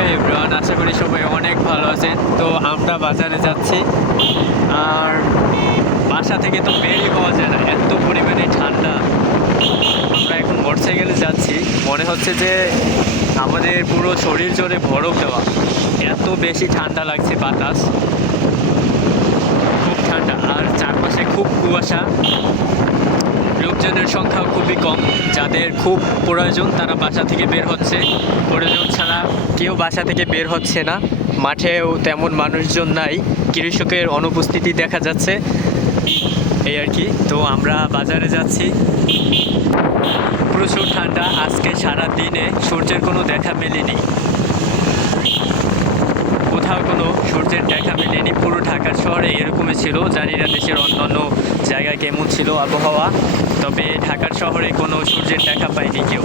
এই এভরিওয়ান, আশা করি সবাই অনেক ভালো আছেন। তো আমরা বাজারে যাচ্ছি, আর বাসা থেকে তো বেরই হওয়া যায় না, এত পরিমাণে ঠান্ডা। আমরা এখন মোটরসাইকেলে যাচ্ছি, মনে হচ্ছে যে আমাদের পুরো শরীর জুড়ে বরফ দেওয়া, এত বেশি ঠান্ডা লাগছে। বাতাস খুব ঠান্ডা, আর চারপাশে খুব কুয়াশা। লোকজনের সংখ্যাও খুবই কম, যাদের খুব প্রয়োজন তারা বাসা থেকে বের হচ্ছে, প্রয়োজন ছাড়া কেউ বাসা থেকে বের হচ্ছে না। মাঠেও তেমন মানুষজন নাই, কৃষকের অনুপস্থিতি দেখা যাচ্ছে, এই আর কি। তো আমরা বাজারে যাচ্ছি, প্রচুর ঠান্ডা। আজকে সারা দিনে সূর্যের কোনো দেখা মেলেনি, কোথাও কোনো সূর্যের দেখা মেলেনি। পুরো ঢাকার শহরে এরকমই ছিল, জানি না দেশের অন্যান্য জায়গায় কেমন ছিল আবহাওয়া, তবে ঢাকার শহরে কোনো সূর্যের দেখা পায়নি কেউ।